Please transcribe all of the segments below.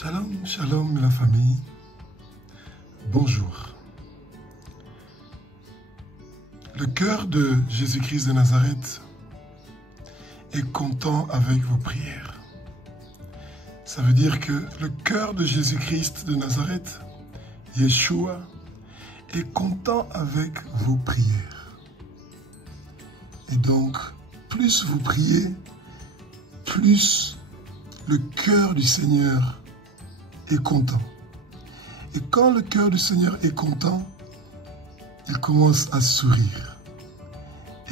Shalom, shalom la famille. Bonjour. Le cœur de Jésus-Christ de Nazareth est content avec vos prières. Ça veut dire que le cœur de Jésus-Christ de Nazareth, Yeshua, est content avec vos prières. Et donc, plus vous priez, plus le cœur du Seigneur est content. Et quand le cœur du Seigneur est content, il commence à sourire.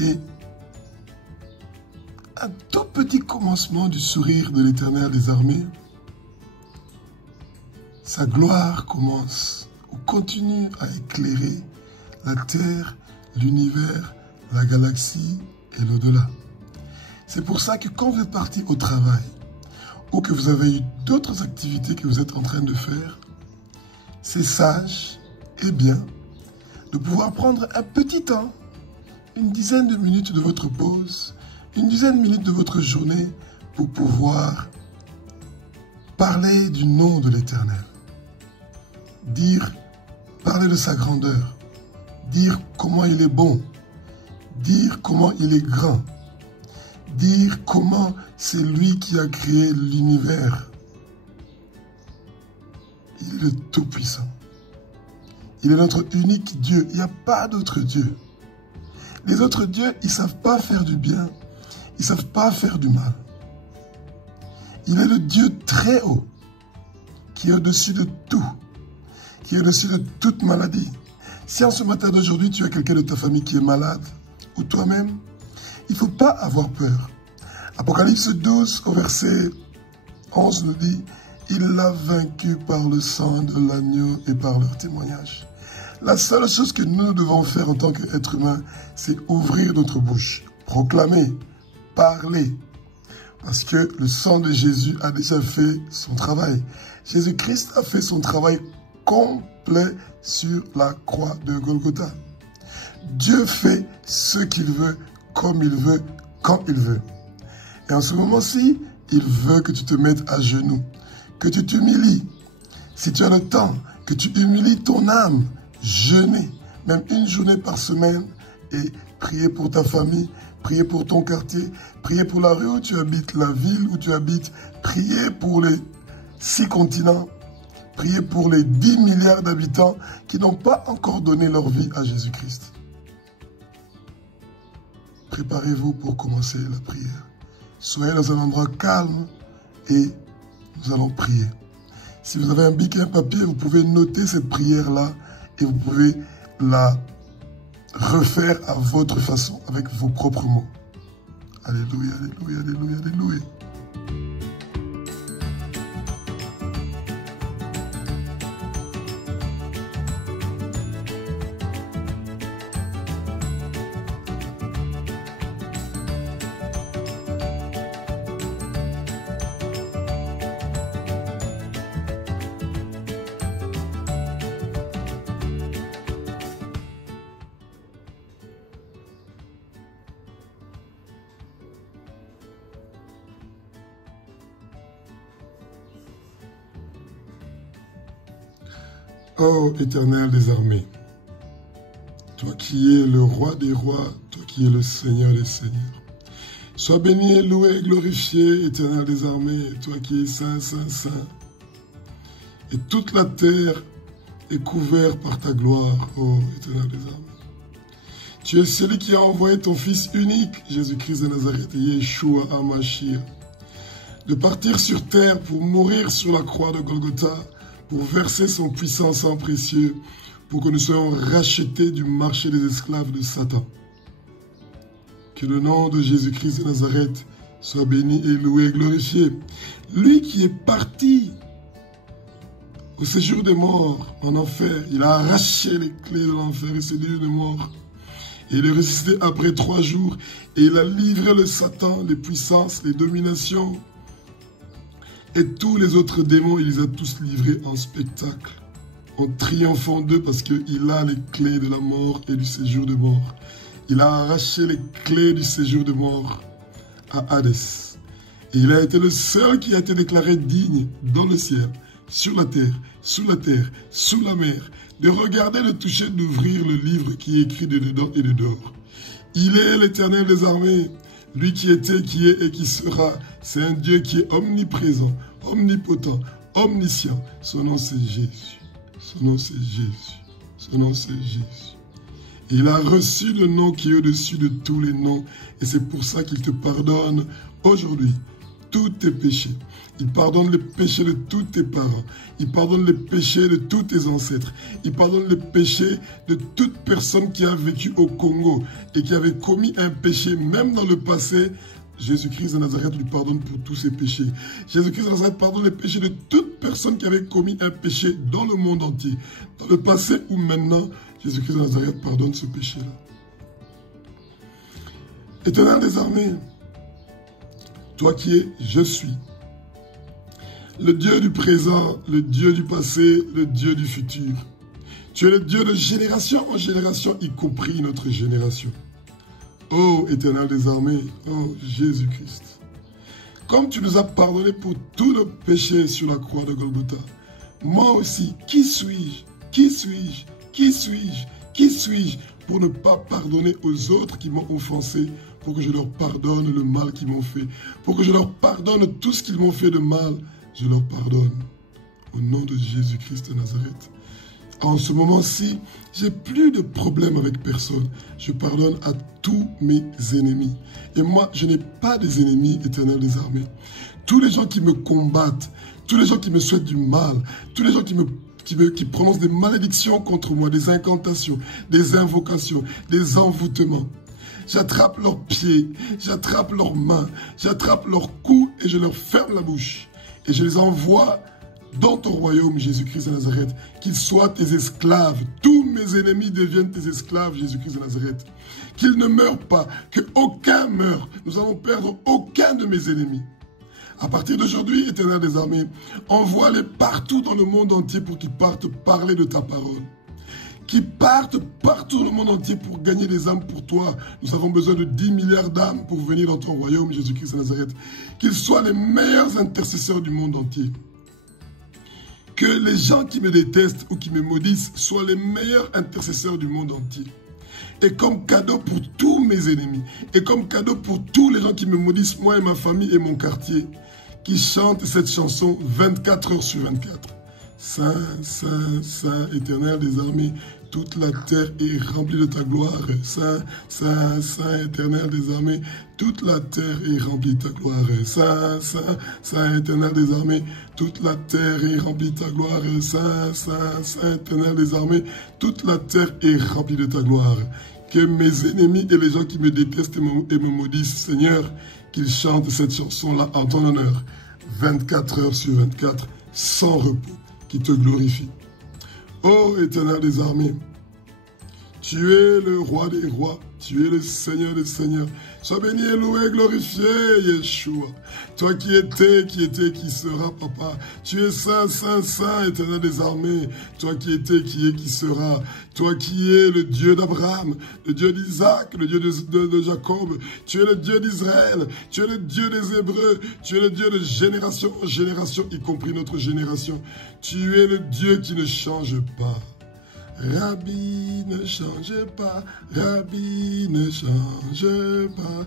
Et un tout petit commencement du sourire de l'Éternel des armées, sa gloire commence ou continue à éclairer la terre, l'univers, la galaxie et l'au-delà. C'est pour ça que quand vous êtes parti au travail, ou que vous avez eu d'autres activités que vous êtes en train de faire, c'est sage et bien de pouvoir prendre un petit temps, une dizaine de minutes de votre pause, une dizaine de minutes de votre journée pour pouvoir parler du nom de l'Éternel. Parler de sa grandeur, dire comment il est bon, dire comment il est grand, dire comment c'est lui qui a créé l'univers. Il est le Tout-Puissant. Il est notre unique Dieu. Il n'y a pas d'autre Dieu. Les autres dieux, ils ne savent pas faire du bien. Ils ne savent pas faire du mal. Il est le Dieu très haut, qui est au-dessus de tout, qui est au-dessus de toute maladie. Si en ce matin d'aujourd'hui, tu as quelqu'un de ta famille qui est malade, ou toi-même, il ne faut pas avoir peur. Apocalypse 12 au verset 11 nous dit « Il l'a vaincu par le sang de l'agneau et par leur témoignage. » La seule chose que nous devons faire en tant qu'être humain, c'est ouvrir notre bouche, proclamer, parler. Parce que le sang de Jésus a déjà fait son travail. Jésus-Christ a fait son travail complet sur la croix de Golgotha. Dieu fait ce qu'il veut, comme il veut, quand il veut. Et en ce moment-ci, il veut que tu te mettes à genoux, que tu t'humilies. Si tu as le temps, que tu humilies ton âme, jeûner, même une journée par semaine, et prier pour ta famille, prier pour ton quartier, prier pour la rue où tu habites, la ville où tu habites, prier pour les 6 continents, prier pour les 10 milliards d'habitants qui n'ont pas encore donné leur vie à Jésus-Christ. Préparez-vous pour commencer la prière. Soyez dans un endroit calme et nous allons prier. Si vous avez un bic et un papier, vous pouvez noter cette prière-là et vous pouvez la refaire à votre façon, avec vos propres mots. Alléluia, alléluia, alléluia, alléluia. Ô Éternel des armées, toi qui es le roi des rois, toi qui es le Seigneur des seigneurs, sois béni, loué, glorifié, Éternel des armées, toi qui es saint, saint, saint. Et toute la terre est couverte par ta gloire, ô Éternel des armées. Tu es celui qui a envoyé ton Fils unique, Jésus-Christ de Nazareth, Yeshua HaMashiach, de partir sur terre pour mourir sur la croix de Golgotha, pour verser son puissant sang précieux, pour que nous soyons rachetés du marché des esclaves de Satan. Que le nom de Jésus-Christ de Nazareth soit béni et loué et glorifié. Lui qui est parti au séjour des morts en enfer, il a arraché les clés de l'enfer et ses lieux de mort. Et il est ressuscité après 3 jours et il a livré le Satan, les puissances, les dominations, et tous les autres démons, il les a tous livrés en spectacle, en triomphant d'eux parce qu'il a les clés de la mort et du séjour de mort. Il a arraché les clés du séjour de mort à Hadès. Et il a été le seul qui a été déclaré digne dans le ciel sur la terre, sous la terre, sous la mer, de regarder, de toucher, d'ouvrir le livre qui est écrit de dedans et de dehors. Il est l'Éternel des armées, lui qui était, qui est et qui sera. C'est un Dieu qui est omniprésent, omnipotent, omniscient. Son nom c'est Jésus. Son nom c'est Jésus. Son nom c'est Jésus. Il a reçu le nom qui est au-dessus de tous les noms. Et c'est pour ça qu'il te pardonne aujourd'hui tous tes péchés. Il pardonne les péchés de tous tes parents. Il pardonne les péchés de tous tes ancêtres. Il pardonne les péchés de toute personne qui a vécu au Congo et qui avait commis un péché, même dans le passé. Jésus-Christ de Nazareth lui pardonne pour tous ses péchés. Jésus-Christ de Nazareth pardonne les péchés de toute personne qui avait commis un péché dans le monde entier. Dans le passé ou maintenant, Jésus-Christ de Nazareth pardonne ce péché-là. Éternel des armées, toi qui es, je suis. Le Dieu du présent, le Dieu du passé, le Dieu du futur. Tu es le Dieu de génération en génération, y compris notre génération. Oh, Éternel des armées, oh Jésus-Christ. Comme tu nous as pardonné pour tous nos péchés sur la croix de Golgotha, moi aussi, qui suis-je? Qui suis-je? Qui suis-je? Qui suis-je pour ne pas pardonner aux autres qui m'ont offensé, pour que je leur pardonne le mal qu'ils m'ont fait, pour que je leur pardonne tout ce qu'ils m'ont fait de mal, je leur pardonne. Au nom de Jésus-Christ de Nazareth. En ce moment-ci, j'ai plus de problème avec personne. Je pardonne à tous mes ennemis. Et moi, je n'ai pas des ennemis, Éternel des armées. Tous les gens qui me combattent, tous les gens qui me souhaitent du mal, tous les gens qui prononcent des malédictions contre moi, des incantations, des invocations, des envoûtements. J'attrape leurs pieds, j'attrape leurs mains, j'attrape leurs coups et je leur ferme la bouche. Et je les envoie dans ton royaume, Jésus-Christ de Nazareth, qu'ils soient tes esclaves. Tous mes ennemis deviennent tes esclaves, Jésus-Christ de Nazareth. Qu'ils ne meurent pas, qu'aucun meure. Nous allons perdre aucun de mes ennemis. À partir d'aujourd'hui, Éternel des armées, envoie-les partout dans le monde entier pour qu'ils partent parler de ta parole. Qui partent partout dans le monde entier pour gagner des âmes pour toi. Nous avons besoin de 10 milliards d'âmes pour venir dans ton royaume, Jésus-Christ de Nazareth. Qu'ils soient les meilleurs intercesseurs du monde entier. Que les gens qui me détestent ou qui me maudissent soient les meilleurs intercesseurs du monde entier. Et comme cadeau pour tous mes ennemis, et comme cadeau pour tous les gens qui me maudissent, moi et ma famille et mon quartier, qui chantent cette chanson 24 heures sur 24. Saint, Saint, Saint, Éternel des armées, toute la terre est remplie de ta gloire. Saint, Saint, Saint, Éternel des armées, toute la terre est remplie de ta gloire. Saint, Saint, Saint, Éternel des armées, toute la terre est remplie de ta gloire. Saint, Saint, Saint, Éternel des armées, toute la terre est remplie de ta gloire. Que mes ennemis et les gens qui me détestent et me maudissent, Seigneur, qu'ils chantent cette chanson-là en ton honneur, 24 heures sur 24, sans repos, qui te glorifie. Ô Éternel des armées, tu es le roi des rois, tu es le Seigneur des seigneurs. Sois béni et loué, glorifié, Yeshua. Toi qui étais, qui sera, Papa. Tu es saint, saint, saint, Éternel des armées. Toi qui étais, qui sera. Toi qui es le Dieu d'Abraham, le Dieu d'Isaac, le Dieu de Jacob. Tu es le Dieu d'Israël. Tu es le Dieu des Hébreux. Tu es le Dieu de génération en génération, y compris notre génération. Tu es le Dieu qui ne change pas. Rabbi, ne change pas, Rabbi, ne change pas,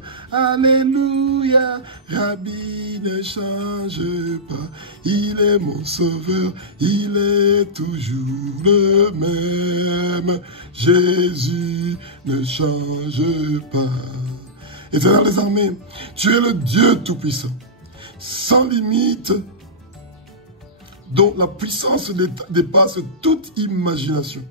Alléluia, Rabbi, ne change pas, il est mon sauveur, il est toujours le même, Jésus ne change pas. Éternel des armées, tu es le Dieu tout-puissant, sans limite, dont la puissance dépasse toute imagination.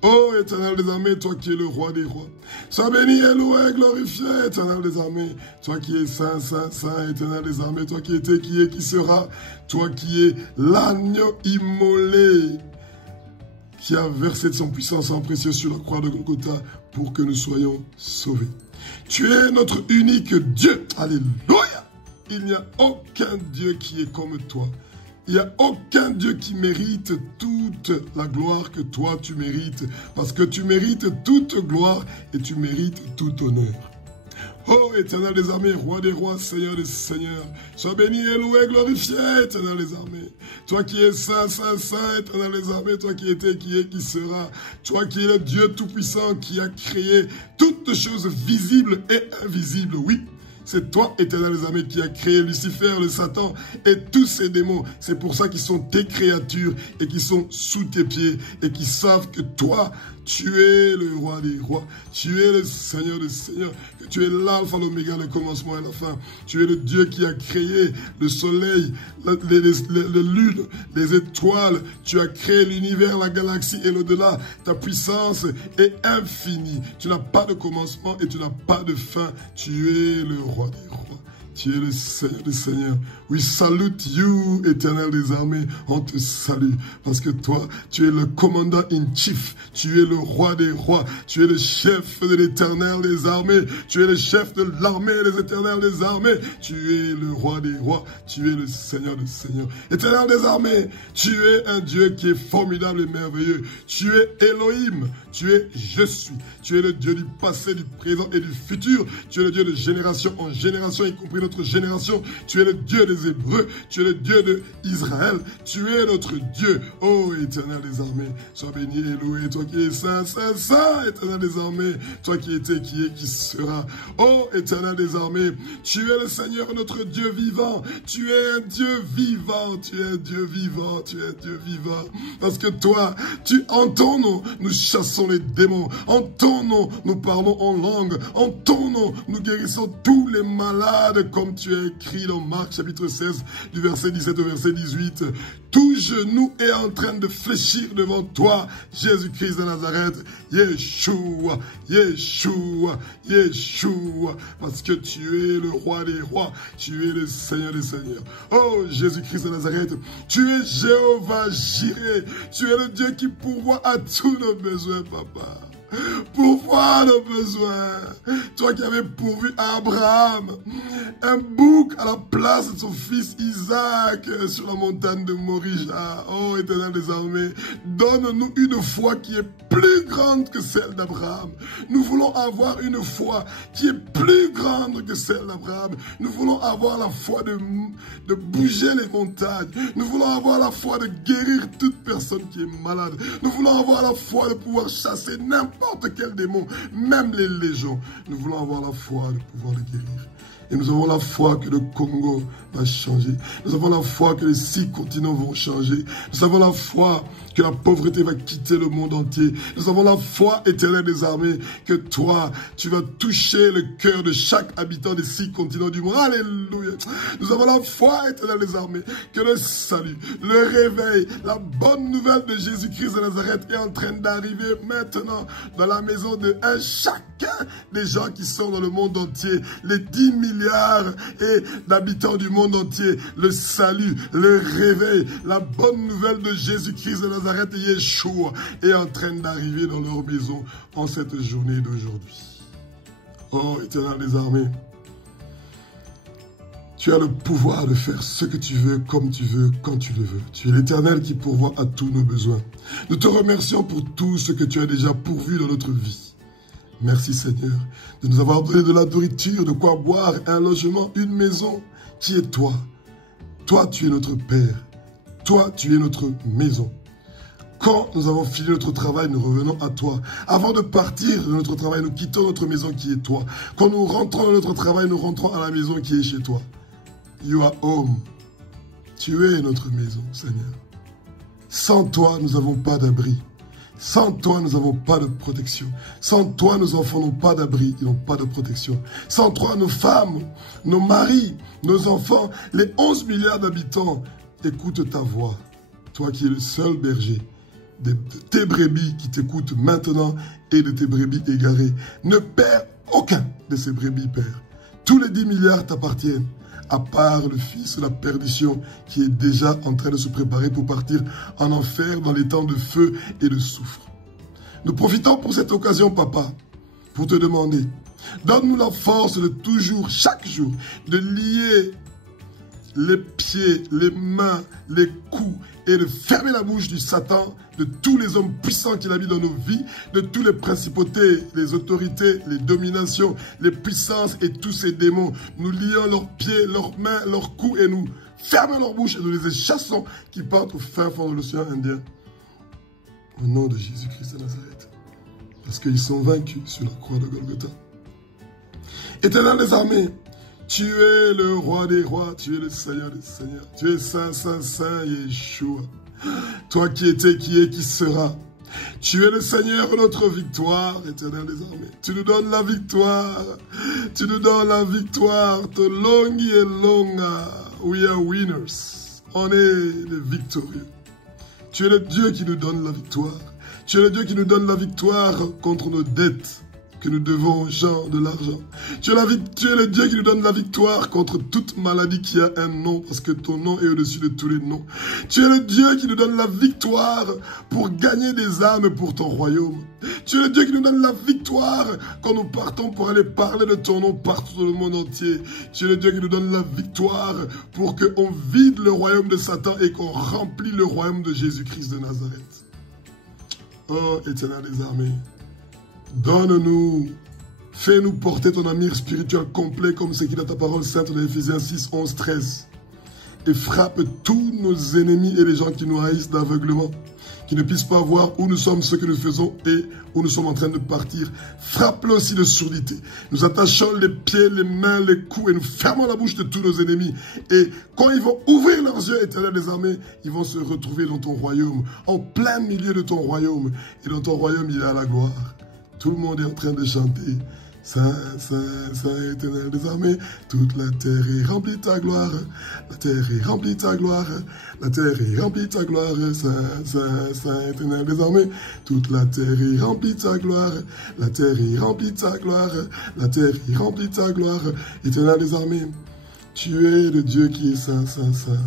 Ô Éternel des armées, toi qui es le roi des rois, sois béni et loué, glorifié, Éternel des armées, toi qui es saint, saint, saint, Éternel des armées, toi qui étais, qui est, qui sera, toi qui es l'agneau immolé, qui a versé de son puissance en précieux sur la croix de Golgotha pour que nous soyons sauvés. Tu es notre unique Dieu, alléluia, il n'y a aucun Dieu qui est comme toi. Il n'y a aucun Dieu qui mérite toute la gloire que toi tu mérites, parce que tu mérites toute gloire et tu mérites tout honneur. Oh, Éternel des armées, Roi des rois, Seigneur des seigneurs. Sois béni, loué, glorifié, Éternel des armées. Toi qui es saint, saint, saint, Éternel des armées. Toi qui étais, qui est, qui sera. Toi qui es le Dieu tout-puissant qui a créé toutes choses visibles et invisibles. Oui. C'est toi, Éternel des armées, qui a créé Lucifer, le Satan et tous ces démons. C'est pour ça qu'ils sont tes créatures et qui sont sous tes pieds et qui savent que toi, tu es le roi des rois. Tu es le Seigneur des seigneurs. Que tu es l'alpha, l'oméga, le commencement et la fin. Tu es le Dieu qui a créé le soleil, les lunes, les étoiles. Tu as créé l'univers, la galaxie et l'au-delà. Ta puissance est infinie. Tu n'as pas de commencement et tu n'as pas de fin. Tu es le roi des rois. Tu es le Seigneur des seigneurs. We salute you, Éternel des armées. On te salue parce que toi, tu es le commandant in chief. Tu es le roi des rois. Tu es le chef de l'Éternel des armées. Tu es le chef de l'armée des Éternels des armées. Tu es le roi des rois. Tu es le Seigneur des seigneurs. Éternel des armées, tu es un Dieu qui est formidable et merveilleux. Tu es Elohim. Tu es je suis. Tu es le Dieu du passé, du présent et du futur. Tu es le Dieu de génération en génération, y compris notre génération. Tu es le Dieu des Hébreux. Tu es le Dieu d'Israël. Tu es notre Dieu. Oh, Éternel des armées, sois béni et loué. Toi qui es saint, saint, saint, Éternel des armées. Toi qui étais, qui est, qui sera. Oh, Éternel des armées, tu es le Seigneur, notre Dieu vivant. Tu es un Dieu vivant. Tu es un Dieu vivant. Tu es un Dieu vivant. Parce que toi, en ton nom, nous chassons les démons. En ton nom, nous parlons en langue. En ton nom, nous guérissons tous les malades, comme tu as écrit dans Marc chapitre 16, du verset 17 au verset 18. Tout genou est en train de fléchir devant toi, Jésus-Christ de Nazareth. Yeshua, Yeshua, Yeshua. Parce que tu es le roi des rois. Tu es le Seigneur des seigneurs. Oh, Jésus-Christ de Nazareth, tu es Jéhovah Jireh. Tu es le Dieu qui pourvoit à tous nos besoins, papa. Pourvois nos besoins. Toi qui avais pourvu à Abraham un bouc à la place de son fils Isaac sur la montagne de Morija. Oh, Éternel des armées, donne-nous une foi qui est plus grande que celle d'Abraham. Nous voulons avoir une foi qui est plus grande que celle d'Abraham. Nous voulons avoir la foi de bouger les montagnes. Nous voulons avoir la foi de guérir toute personne qui est malade. Nous voulons avoir la foi de pouvoir chasser n'importe quel démon, même les légions. Nous voulons avoir la foi de pouvoir les guérir. Et nous avons la foi que le Congo va changer. Nous avons la foi que les 6 continents vont changer. Nous avons la foi que la pauvreté va quitter le monde entier. Nous avons la foi, Éternel des armées, que toi, tu vas toucher le cœur de chaque habitant des 6 continents du monde. Alléluia. Nous avons la foi, Éternel des armées, que le salut, le réveil, la bonne nouvelle de Jésus-Christ de Nazareth est en train d'arriver maintenant dans la maison de chacun des gens qui sont dans le monde entier. Les 10 milliards d'habitants du monde entier. Le salut, le réveil, la bonne nouvelle de Jésus-Christ de Nazareth et Yeshua est en train d'arriver dans leur maison en cette journée d'aujourd'hui. Oh, Éternel des armées, tu as le pouvoir de faire ce que tu veux, comme tu veux, quand tu le veux. Tu es l'Éternel qui pourvoit à tous nos besoins. Nous te remercions pour tout ce que tu as déjà pourvu dans notre vie. Merci Seigneur de nous avoir donné de la nourriture, de quoi boire, un logement, une maison qui est toi. Toi, tu es notre Père. Toi, tu es notre maison. Quand nous avons fini notre travail, nous revenons à toi. Avant de partir de notre travail, nous quittons notre maison qui est toi. Quand nous rentrons dans notre travail, nous rentrons à la maison qui est chez toi. You are home. Tu es notre maison, Seigneur. Sans toi, nous n'avons pas d'abri. Sans toi, nous n'avons pas de protection. Sans toi, nos enfants n'ont pas d'abri, ils n'ont pas de protection. Sans toi, nos femmes, nos maris, nos enfants, les 11 milliards d'habitants écoutent ta voix. Toi qui es le seul berger de tes brebis qui t'écoutent maintenant et de tes brebis égarées. Ne perds aucun de ces brebis, Père. Tous les 10 milliards t'appartiennent, à part le fils de la perdition qui est déjà en train de se préparer pour partir en enfer dans les temps de feu et de soufre. Nous profitons pour cette occasion, Papa, pour te demander, donne-nous la force de toujours, chaque jour, de lier les pieds, les mains, les coups, et de fermer la bouche du Satan, de tous les hommes puissants qu'il a mis dans nos vies, de toutes les principautés, les autorités, les dominations, les puissances et tous ces démons. Nous lions leurs pieds, leurs mains, leurs coups et nous fermons leur bouche et nous les chassons qui partent au fin fond de l'océan Indien. Au nom de Jésus-Christ de Nazareth. Parce qu'ils sont vaincus sur la croix de Golgotha. Éternel des armées, tu es le roi des rois, tu es le Seigneur des seigneurs. Tu es Saint, Saint, Saint, Yeshua. Toi qui étais, qui est, qui sera. Tu es le Seigneur de notre victoire, Éternel des armées. Tu nous donnes la victoire. Tu nous donnes la victoire. Tolongi et longa. We are winners. On est les victorieux. Tu es le Dieu qui nous donne la victoire. Tu es le Dieu qui nous donne la victoire contre nos dettes que nous devons aux gens de l'argent. Tu es le Dieu qui nous donne la victoire contre toute maladie qui a un nom, parce que ton nom est au-dessus de tous les noms. Tu es le Dieu qui nous donne la victoire pour gagner des âmes pour ton royaume. Tu es le Dieu qui nous donne la victoire quand nous partons pour aller parler de ton nom partout dans le monde entier. Tu es le Dieu qui nous donne la victoire pour qu'on vide le royaume de Satan et qu'on remplit le royaume de Jésus-Christ de Nazareth. Oh, Éternel des armées, donne-nous, fais-nous porter ton amour spirituel complet comme c'est qu'il dans ta parole sainte dans Éphésiens 6, 11, 13. Et frappe tous nos ennemis et les gens qui nous haïssent d'aveuglement, qui ne puissent pas voir où nous sommes, ce que nous faisons et où nous sommes en train de partir. Frappe-le aussi de surdité. Nous attachons les pieds, les mains, les coups et nous fermons la bouche de tous nos ennemis. Et quand ils vont ouvrir leurs yeux, Éternel des armées, ils vont se retrouver dans ton royaume, en plein milieu de ton royaume. Et dans ton royaume, il y a la gloire. Tout le monde est en train de chanter. Saint, Saint, Saint, Éternel des armées, toute la terre est remplie de ta gloire. La terre est remplie de ta gloire. La terre est remplie de ta gloire. Saint, Saint, Saint, Éternel des armées, toute la terre est remplie de ta gloire. La terre est remplie de ta gloire. La terre est remplie de ta gloire. Éternel des armées, tu es le Dieu qui est Saint, Saint, Saint.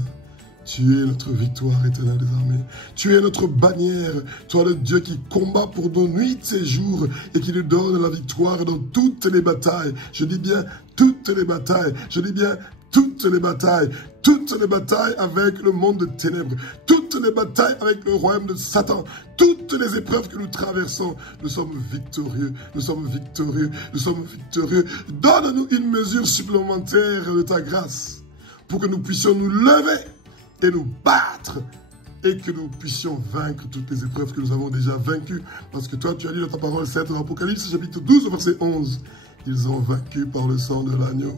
Tu es notre victoire, Éternel des armées. Tu es notre bannière. Toi, le Dieu qui combat pour nos nuits et jours et qui nous donne la victoire dans toutes les batailles. Je dis bien toutes les batailles. Je dis bien toutes les batailles. Toutes les batailles avec le monde de ténèbres. Toutes les batailles avec le royaume de Satan. Toutes les épreuves que nous traversons. Nous sommes victorieux. Nous sommes victorieux. Nous sommes victorieux. Donne-nous une mesure supplémentaire de ta grâce pour que nous puissions nous lever et nous battre, et que nous puissions vaincre toutes les épreuves que nous avons déjà vaincues. Parce que toi, tu as dit dans ta parole sainte dans l'Apocalypse, chapitre 12, verset 11, ils ont vaincu par le sang de l'agneau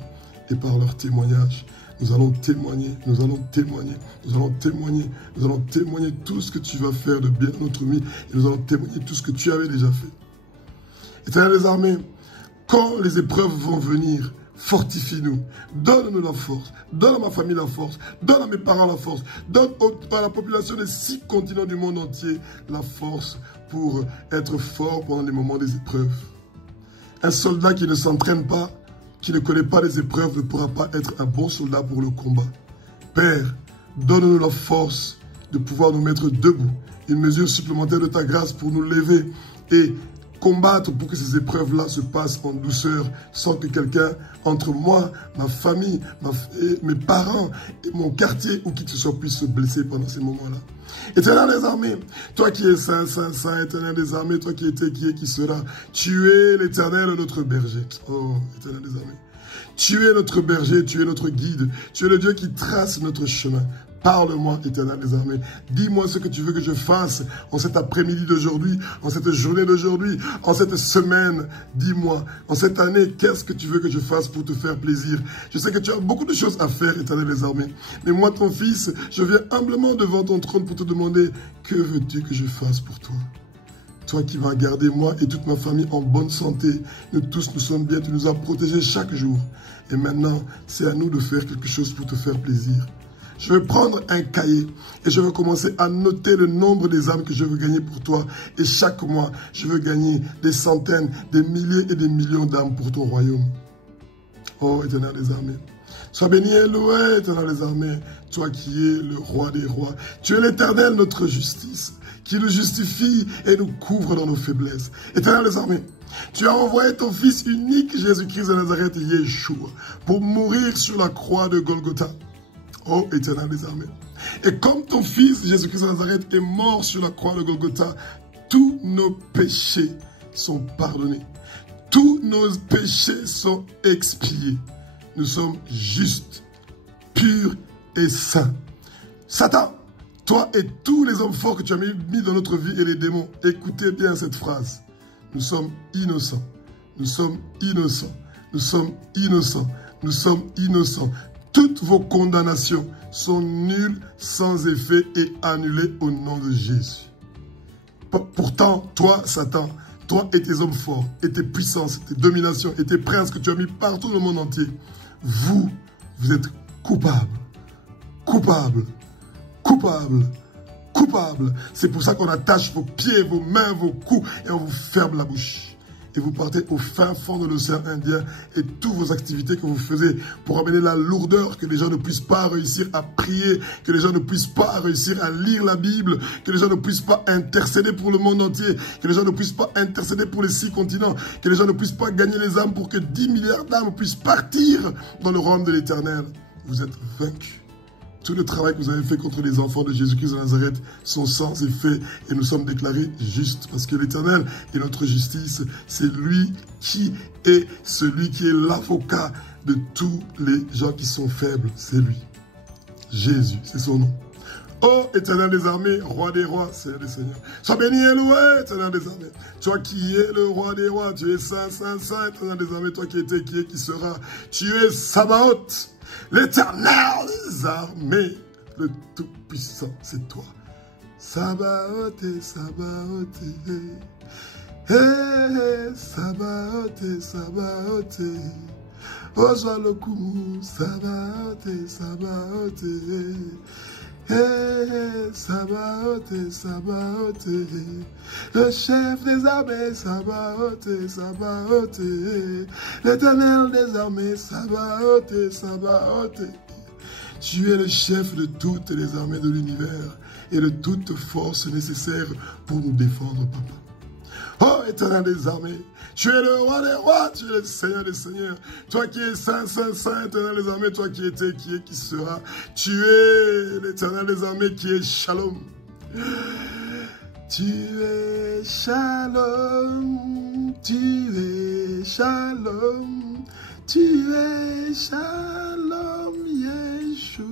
et par leur témoignage. Nous allons témoigner, nous allons témoigner, nous allons témoigner, nous allons témoigner tout ce que tu vas faire de bien dans notre vie, et nous allons témoigner tout ce que tu avais déjà fait. Éternel des armées, quand les épreuves vont venir, fortifie-nous, donne-nous la force, donne à ma famille la force, donne à mes parents la force, donne à la population des 6 continents du monde entier la force pour être fort pendant les moments des épreuves. Un soldat qui ne s'entraîne pas, qui ne connaît pas les épreuves, ne pourra pas être un bon soldat pour le combat. Père, donne-nous la force de pouvoir nous mettre debout, une mesure supplémentaire de ta grâce pour nous lever et combattre pour que ces épreuves-là se passent en douceur, sans que quelqu'un, entre moi, ma famille, mes parents, et mon quartier, ou qui que ce soit, puisse se blesser pendant ces moments-là. Éternel des armées, toi qui es Saint, Saint, Saint, Éternel des armées, toi qui étais, qui est, qui sera, tu es l'Éternel, notre berger. Oh, Éternel des armées. Tu es notre berger, tu es notre guide, tu es le Dieu qui trace notre chemin. Parle-moi, Éternel des armées. Dis-moi ce que tu veux que je fasse en cet après-midi d'aujourd'hui, en cette journée d'aujourd'hui, en cette semaine. Dis-moi, en cette année, qu'est-ce que tu veux que je fasse pour te faire plaisir? Je sais que tu as beaucoup de choses à faire, Éternel des armées. Mais moi, ton fils, je viens humblement devant ton trône pour te demander, que veux-tu que je fasse pour toi? Toi qui vas garder moi et toute ma famille en bonne santé. Nous tous, nous sommes bien. Tu nous as protégés chaque jour. Et maintenant, c'est à nous de faire quelque chose pour te faire plaisir. Je vais prendre un cahier et je vais commencer à noter le nombre des âmes que je veux gagner pour toi. Et chaque mois, je veux gagner des centaines, des milliers et des millions d'âmes pour ton royaume. Oh, Éternel des armées. Sois béni et loué, Éternel des armées, toi qui es le roi des rois. Tu es l'Éternel, notre justice, qui nous justifie et nous couvre dans nos faiblesses. Éternel des armées, tu as envoyé ton Fils unique, Jésus-Christ de Nazareth, Yeshua, pour mourir sur la croix de Golgotha. Oh, Éternel des armées. Et comme ton Fils, Jésus-Christ de Nazareth, est mort sur la croix de Golgotha, tous nos péchés sont pardonnés. Tous nos péchés sont expiés. Nous sommes justes, purs et saints. Satan, toi et tous les hommes forts que tu as mis dans notre vie et les démons, écoutez bien cette phrase. Nous sommes innocents. Nous sommes innocents. Nous sommes innocents. Nous sommes innocents. Toutes vos condamnations sont nulles, sans effet et annulées au nom de Jésus. Pourtant, toi, Satan, toi et tes hommes forts, et tes puissances, tes dominations, et tes princes que tu as mis partout dans le monde entier, vous êtes coupables. Coupables. Coupables. Coupables. C'est pour ça qu'on attache vos pieds, vos mains, vos coups, et on vous ferme la bouche. Et vous partez au fin fond de l'océan Indien et toutes vos activités que vous faisiez pour amener la lourdeur, que les gens ne puissent pas réussir à prier, que les gens ne puissent pas réussir à lire la Bible, que les gens ne puissent pas intercéder pour le monde entier, que les gens ne puissent pas intercéder pour les 6 continents, que les gens ne puissent pas gagner les âmes pour que 10 milliards d'âmes puissent partir dans le royaume de l'Éternel. Vous êtes vaincus. Tout le travail que vous avez fait contre les enfants de Jésus-Christ de Nazareth sont sans effet et nous sommes déclarés justes parce que l'Éternel est notre justice. C'est lui qui est celui qui est l'avocat de tous les gens qui sont faibles. C'est lui. Jésus, c'est son nom. Oh, Éternel des armées, roi des rois, Seigneur des seigneurs. Sois béni et loué, Éternel des armées. Toi qui es le roi des rois, tu es saint, saint, saint, Éternel des armées. Toi qui étais, qui est, qui sera. Tu es Sabaoth. L'Éternel des armées, le Tout-Puissant, c'est toi. Sabaoth, Sabaoth, Sabaoth, Sabaoth, Ojoa le Kumu, Sabaoth, Sabaoth, Sabaoth, Sabaoth, le chef des armées, Sabaoth, Sabaoth, l'Éternel des armées, Sabaoth, Sabaoth. Tu es le chef de toutes les armées de l'univers et de toute force nécessaire pour nous défendre, Papa. Oh, Éternel des armées, tu es le roi des rois, tu es le Seigneur des seigneurs. Toi qui es saint, saint, saint, Éternel des armées, toi qui étais, qui est, qui sera. Tu es l'Éternel des armées qui est Shalom. Tu es Shalom, tu es Shalom, tu es Shalom, Yeshua.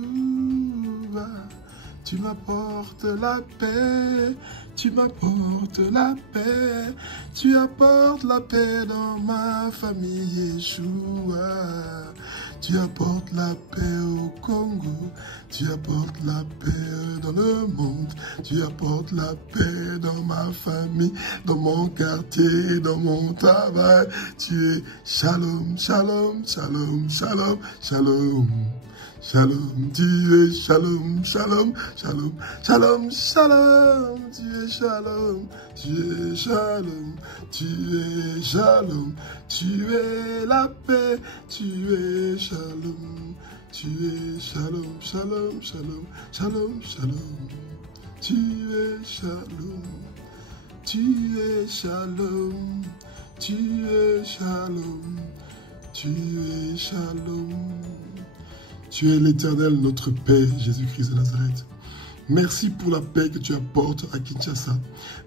Tu m'apportes la paix, tu m'apportes la paix, tu apportes la paix dans ma famille, Yeshua. Tu apportes la paix au Congo, tu apportes la paix dans le monde, tu apportes la paix dans ma famille, dans mon quartier, dans mon travail. Tu es Shalom, Shalom, Shalom, Shalom, Shalom. Shalom, tu es Shalom, Shalom, Shalom, Shalom, Shalom, tu es Shalom, tu es Shalom, tu es Shalom, tu es la paix, tu es Shalom, tu es Shalom, Shalom, Shalom, Shalom, Shalom, tu es Shalom, tu es Shalom, tu es Shalom, tu es Shalom. Tu es l'Éternel, notre Père, Jésus-Christ de Nazareth. Merci pour la paix que tu apportes à Kinshasa.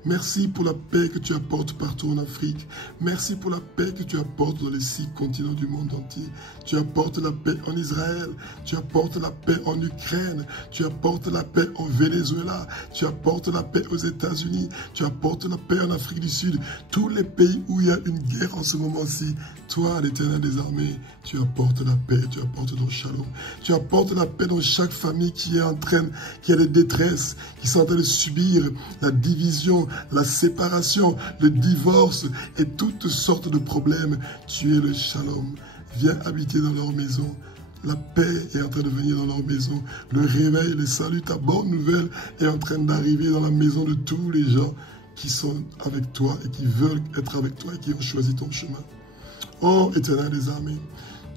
Merci pour la paix que tu apportes partout en Afrique. Merci pour la paix que tu apportes dans les 6 continents du monde entier. Tu apportes la paix en Israël. Tu apportes la paix en Ukraine. Tu apportes la paix au Venezuela. Tu apportes la paix aux États-Unis. Tu apportes la paix en Afrique du Sud. Tous les pays où il y a une guerre en ce moment-ci, toi, l'Éternel des armées, tu apportes la paix, tu apportes ton shalom. Tu apportes la paix dans chaque famille qui est en train, qui a des détresses, qui sont en train de subir la division, la séparation, le divorce et toutes sortes de problèmes. Tu es le shalom. Viens habiter dans leur maison. La paix est en train de venir dans leur maison. Le réveil, le salut, ta bonne nouvelle est en train d'arriver dans la maison de tous les gens qui sont avec toi et qui veulent être avec toi et qui ont choisi ton chemin. Oh, Éternel des armées,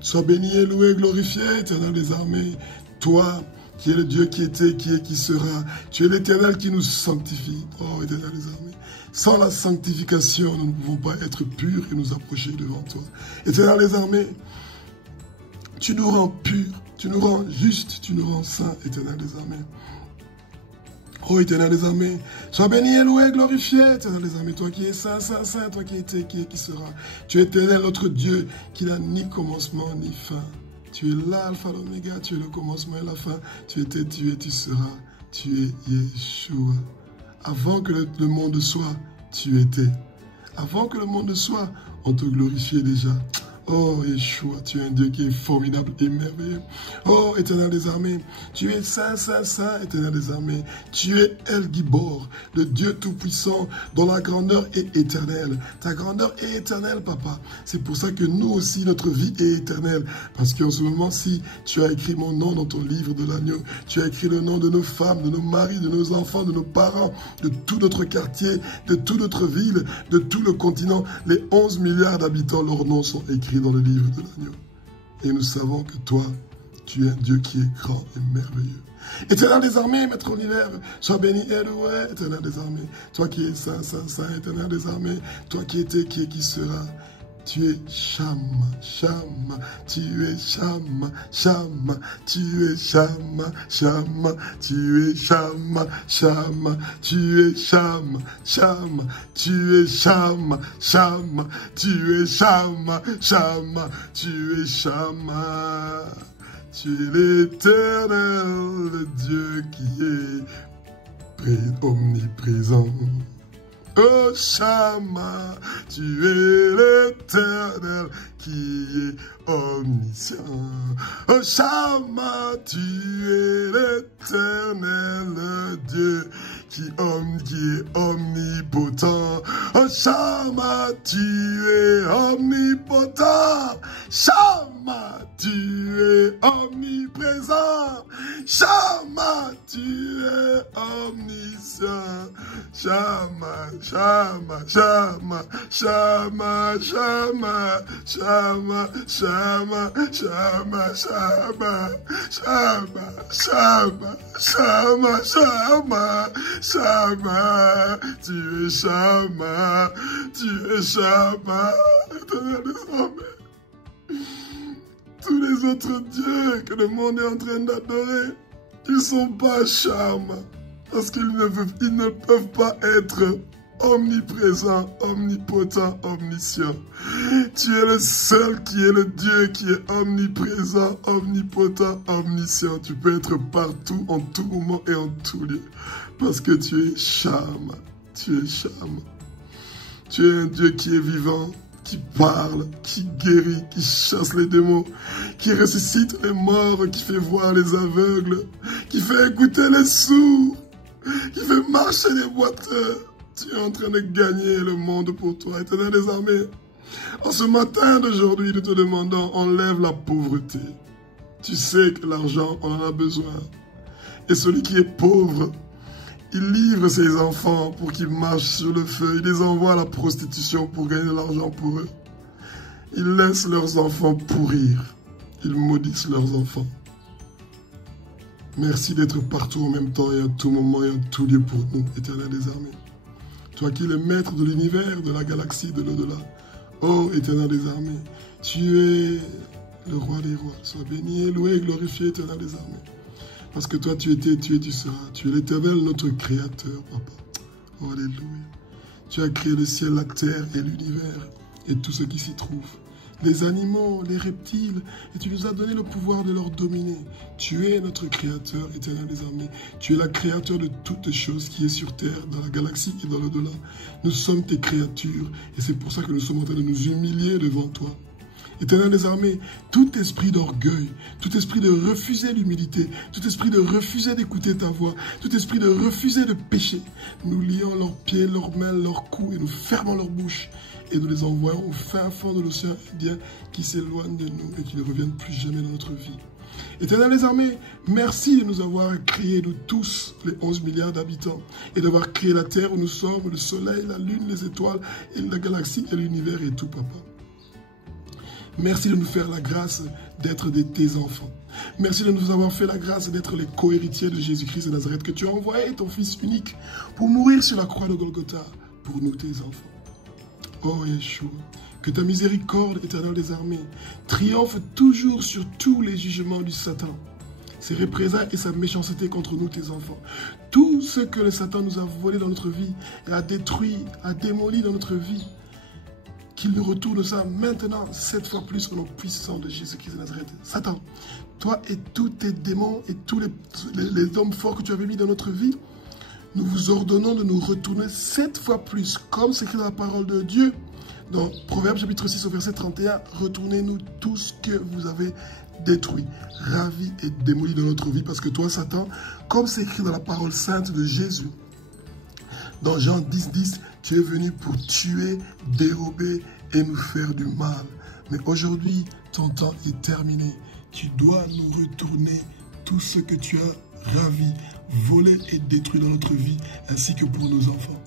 sois béni et loué, glorifié, Éternel des armées. Toi, qui es le Dieu qui était, qui est, qui sera. Tu es l'Éternel qui nous sanctifie. Oh, Éternel des armées. Sans la sanctification, nous ne pouvons pas être purs et nous approcher devant toi. Éternel des armées, Tu nous rends purs, tu nous rends justes, tu nous rends saints, Éternel des armées. Oh, Éternel des armées, sois béni et loué, glorifié, Éternel des armées, toi qui es saint, saint, saint, toi qui étais, qui sera. Tu es Éternel, notre Dieu, qui n'a ni commencement ni fin. Tu es l'alpha, l'oméga, tu es le commencement et la fin. Tu étais, tu es, tu seras. Tu es Yeshua. Avant que le monde soit, tu étais. Avant que le monde soit, on te glorifiait déjà. Oh, Yeshua, tu es un Dieu qui est formidable et merveilleux. Oh, Éternel des armées, tu es saint, saint, saint, Éternel des armées. Tu es El Gibor, le Dieu tout-puissant, dont la grandeur est éternelle. Ta grandeur est éternelle, Papa. C'est pour ça que nous aussi, notre vie est éternelle. Parce qu'en ce moment-ci, tu as écrit mon nom dans ton livre de l'agneau. Tu as écrit le nom de nos femmes, de nos maris, de nos enfants, de nos parents, de tout notre quartier, de toute notre ville, de tout le continent. Les 11 milliards d'habitants, leurs noms sont écrits dans le livre de l'agneau. Et nous savons que toi, tu es un Dieu qui est grand et merveilleux. Éternel des armées, Maître Univers, sois béni et loué, Éternel des armées. Toi qui es saint, saint, saint, Éternel des armées. Toi qui étais, qui est, qui sera. Tu es Shama, Shama, tu es Shama, Shama, tu es Shama, Shama, tu es Shama, Shama, tu es Shama, Shama, tu es Shama, Shama, tu es Shama, Shama, tu es Shama. Tu es l'Éternel, le Dieu qui est omniprésent. Oh Shama, tu es l'Éternel qui est omniscient. Oh Shama, tu es l'Éternel Dieu qui est omnipotent. Oh Shama, tu es omnipotent. Shama, tu es omniprésent. Shama, tu es omniscient. Shama, Shama, Shama, Shama, Shama, Shama, Shama, Shama, Shama, Shama, Shama, Shama, Shama, Shama, tu es Shama, tu es Shama, Éternel des armées. Tous les autres dieux que le monde est en train d'adorer, ils ne sont pas Shama. Parce qu'ils ne peuvent pas être omniprésents, omnipotents, omniscients. Tu es le seul qui est le Dieu qui est omniprésent, omnipotent, omniscient. Tu peux être partout, en tout moment et en tout lieu. Parce que tu es Shama. Tu es Shama. Tu es un Dieu qui est vivant, qui parle, qui guérit, qui chasse les démons, qui ressuscite les morts, qui fait voir les aveugles, qui fait écouter les sourds, qui fait marcher les boiteux. Tu es en train de gagner le monde pour toi, Éternel des armées. En ce matin d'aujourd'hui, nous te demandons, enlève la pauvreté. Tu sais que l'argent, on en a besoin. Et celui qui est pauvre, il livre ses enfants pour qu'ils marchent sur le feu. Il les envoie à la prostitution pour gagner de l'argent pour eux. Ils laissent leurs enfants pourrir. Ils maudissent leurs enfants. Merci d'être partout en même temps et à tout moment et en tout lieu pour nous, Éternel des armées. Toi qui es le maître de l'univers, de la galaxie, de l'au-delà. Oh, Éternel des armées, tu es le roi des rois. Sois béni et loué et glorifié, Éternel des armées. Parce que toi, tu étais, tu es, tu seras. Tu es l'Éternel, notre Créateur, Papa. Oh, alléluia. Tu as créé le ciel, la terre et l'univers et tout ce qui s'y trouve. Les animaux, les reptiles, et tu nous as donné le pouvoir de leur dominer. Tu es notre Créateur, Éternel des armées. Tu es la Créateur de toutes choses qui est sur terre, dans la galaxie et dans l'au-delà. Nous sommes tes créatures, et c'est pour ça que nous sommes en train de nous humilier devant toi. Éternel des armées, tout esprit d'orgueil, tout esprit de refuser l'humilité, tout esprit de refuser d'écouter ta voix, tout esprit de refuser de pécher, nous lions leurs pieds, leurs mains, leurs coups et nous fermons leur bouche et nous les envoyons au fin fond de l'océan Indien qui s'éloignent de nous et qui ne reviennent plus jamais dans notre vie. Éternel des armées, merci de nous avoir créés, nous tous, les 11 milliards d'habitants, et d'avoir créé la terre où nous sommes, le soleil, la lune, les étoiles, et la galaxie et l'univers et tout, Papa. Merci de nous faire la grâce d'être tes enfants. Merci de nous avoir fait la grâce d'être les co-héritiers de Jésus-Christ de Nazareth, que tu as envoyé ton Fils unique pour mourir sur la croix de Golgotha, pour nous, tes enfants. Oh Yeshua, Que ta miséricorde, Éternel des armées, triomphe toujours sur tous les jugements du Satan. Ses représailles et sa méchanceté contre nous, tes enfants. Tout ce que le Satan nous a volé dans notre vie et a détruit, a démoli dans notre vie, qu'il nous retourne ça maintenant, 7 fois plus au nom puissant de Jésus-Christ de Nazareth. Satan, toi et tous tes démons et tous les hommes forts que tu avais mis dans notre vie, nous vous ordonnons de nous retourner 7 fois plus, comme c'est écrit dans la parole de Dieu. Dans Proverbe chapitre 6 au verset 31, retournez-nous tout ce que vous avez détruit, ravi et démoli dans notre vie. Parce que toi, Satan, comme c'est écrit dans la parole sainte de Jésus, dans Jean 10, 10, tu es venu pour tuer, dérober et nous faire du mal. Mais aujourd'hui, ton temps est terminé. Tu dois nous retourner tout ce que tu as ravi, volé et détruit dans notre vie, ainsi que pour nos enfants.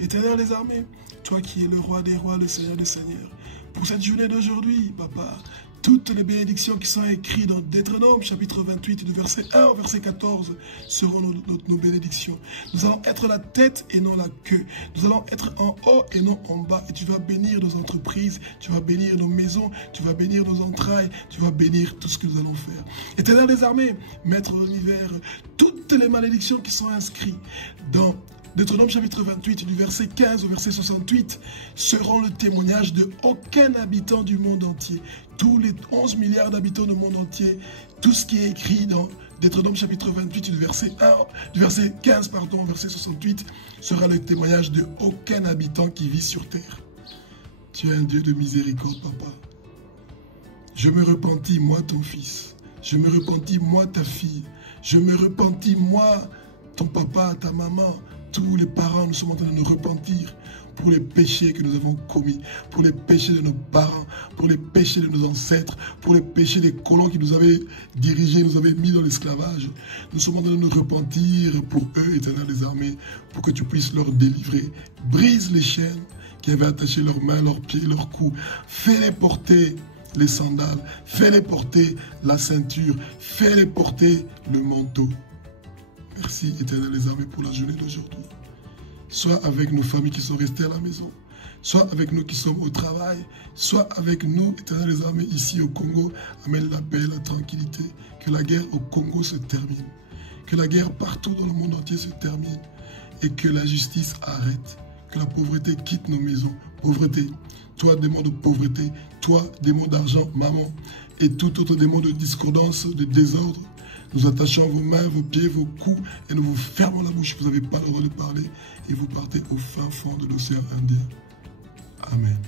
Éternel des armées, toi qui es le roi des rois, le Seigneur des seigneurs, pour cette journée d'aujourd'hui, Papa, toutes les bénédictions qui sont écrites dans Deutéronome, chapitre 28, du verset 1 au verset 14, seront nos bénédictions. Nous allons être la tête et non la queue. Nous allons être en haut et non en bas. Et tu vas bénir nos entreprises, tu vas bénir nos maisons, tu vas bénir nos entrailles, tu vas bénir tout ce que nous allons faire. Éternel des armées, Maître de l'univers, toutes les malédictions qui sont inscrites dans Deutéronome chapitre 28, du verset 15 au verset 68, seront le témoignage de aucun habitant du monde entier. Tous les 11 milliards d'habitants du monde entier, tout ce qui est écrit dans Deutéronome chapitre 28, du verset 15 au verset 68, sera le témoignage de aucun habitant qui vit sur terre. Tu es un Dieu de miséricorde, Papa. Je me repentis, moi, ton fils. Je me repentis, moi, ta fille. Je me repentis, moi, ton papa, ta maman. Tous les parents, nous sommes en train de nous repentir pour les péchés que nous avons commis, pour les péchés de nos parents, pour les péchés de nos ancêtres, pour les péchés des colons qui nous avaient dirigés, nous avaient mis dans l'esclavage. Nous sommes en train de nous repentir pour eux, Éternel des armées, pour que tu puisses leur délivrer. Brise les chaînes qui avaient attaché leurs mains, leurs pieds, leurs cous. Fais-les porter les sandales, fais-les porter la ceinture, fais-les porter le manteau. Merci, Éternel des armées, pour la journée d'aujourd'hui. Soit avec nos familles qui sont restées à la maison, soit avec nous qui sommes au travail, soit avec nous, Éternel des armées, ici au Congo. Amène la paix, la tranquillité. Que la guerre au Congo se termine. Que la guerre partout dans le monde entier se termine. Et que la justice arrête. Que la pauvreté quitte nos maisons. Pauvreté, toi, démon de pauvreté, toi, démon d'argent, maman, et tout autre démon de discordance, de désordre. Nous attachons vos mains, vos pieds, vos coups et nous vous fermons la bouche. Vous n'avez pas le droit de parler et vous partez au fin fond de l'océan Indien. Amen.